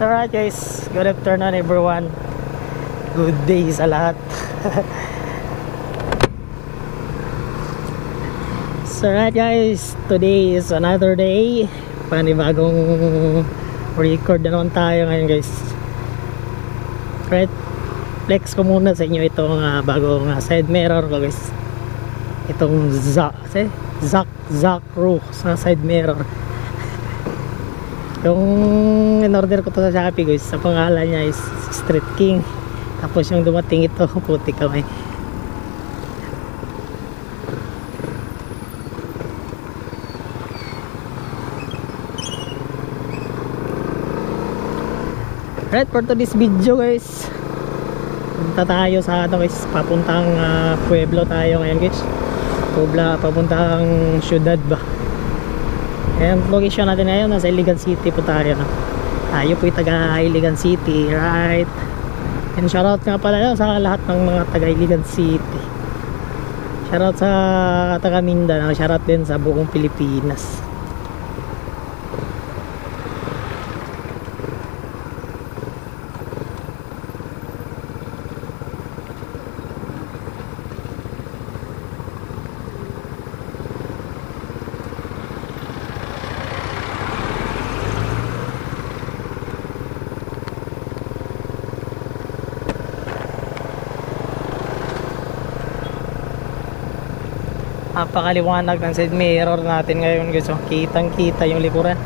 So alright guys, good afternoon everyone. Good day sa lahat. So alright guys, today is another day. Panibagong record na naman tayo ngayon guys. Right, flex ko muna sa inyo itong bagong side mirror ko guys. Itong Zakro sa side mirror. Yung in-order ko to sa Shopee guys, sa pangalan niya is Street King. Tapos yung dumating ito, puti kamay. Right, for today's video guys, punta tayo sa guys, papuntang Pueblo tayo ngayon guys. Papuntang syudad ba. And location natin ngayon nasa Iligan City po tayo, no? Tayo po taga Iligan City, right? And shoutout nga pala sa lahat ng mga taga Iligan City. Shoutout sa taga Mindanao, shoutout din sa buong Pilipinas. Napakaliwanag ng side mirror natin ngayon guys, kitang kita yung likuran.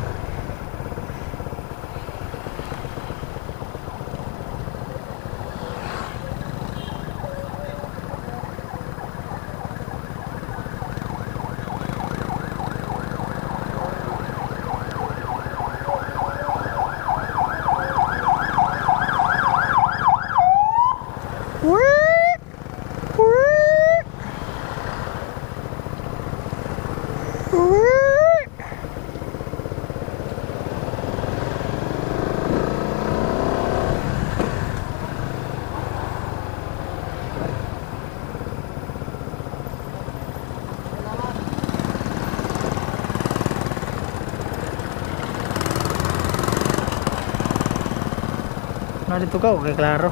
Dito ka, okay, klaro.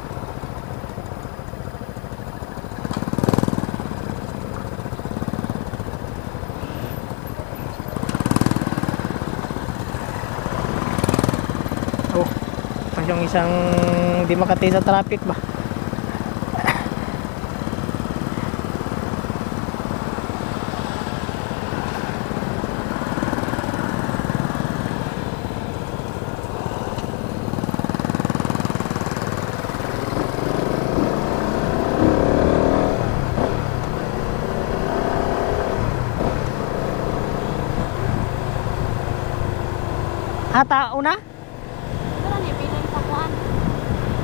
Oh, yung isang di makatay sa traffic ba. Tao na? Ito ni pinang takuan.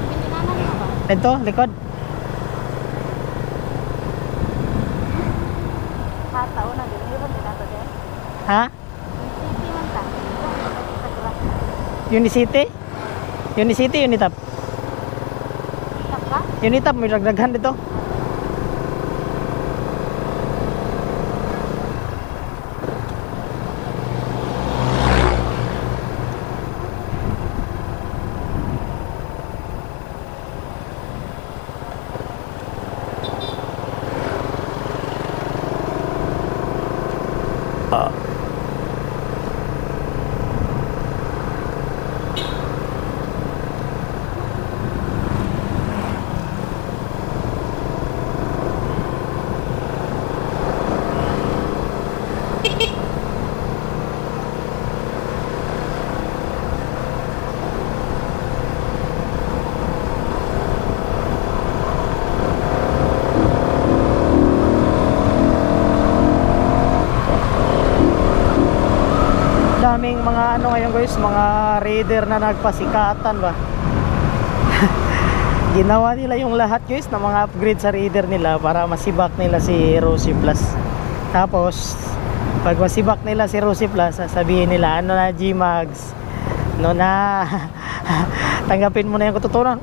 Pininanan mo ba? Ito, likod. Tao na din. Hindi ba dito din? Ha? City man ta. Unicity? Unicity, Unitap. Tap ba? Unitap, may ragdagan dito. Daming mga ano ngayon guys, mga raider na nagpasikatan ba. Ginawa nila yung lahat guys na mga upgrade sa raider nila para masibak nila si Rosie Plus. Tapos pag masibak nila si Rosie Plus, sasabihin nila ano na G-Mags, no na tanggapin mo na yung katotohanan.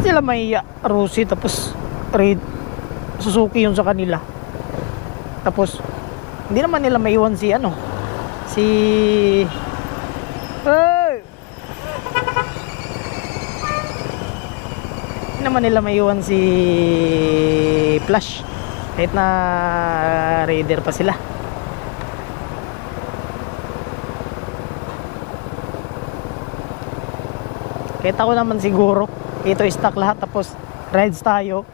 Sila may Rosie tapos raid Suzuki yun sa kanila. Tapos hindi naman nila maiwan si ano, si hey! naman nila maiwan si Flash kahit na raider pa sila. Kita ko naman siguro ito stock lahat tapos rides tayo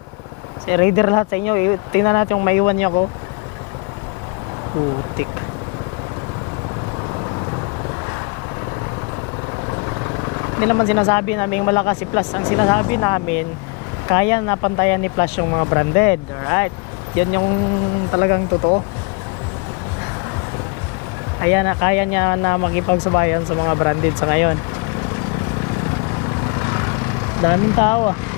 si raider lahat sa inyo. Tingnan natin yung maiwan niya ko. Putik. Hindi naman sinasabi namin malakas si Plus. Ang sinasabi namin kaya na pantayan ni Plus yung mga branded. Alright, yun yung talagang totoo. Kaya niya na makipagsabayan sa mga branded sa ngayon. Daming tao ah.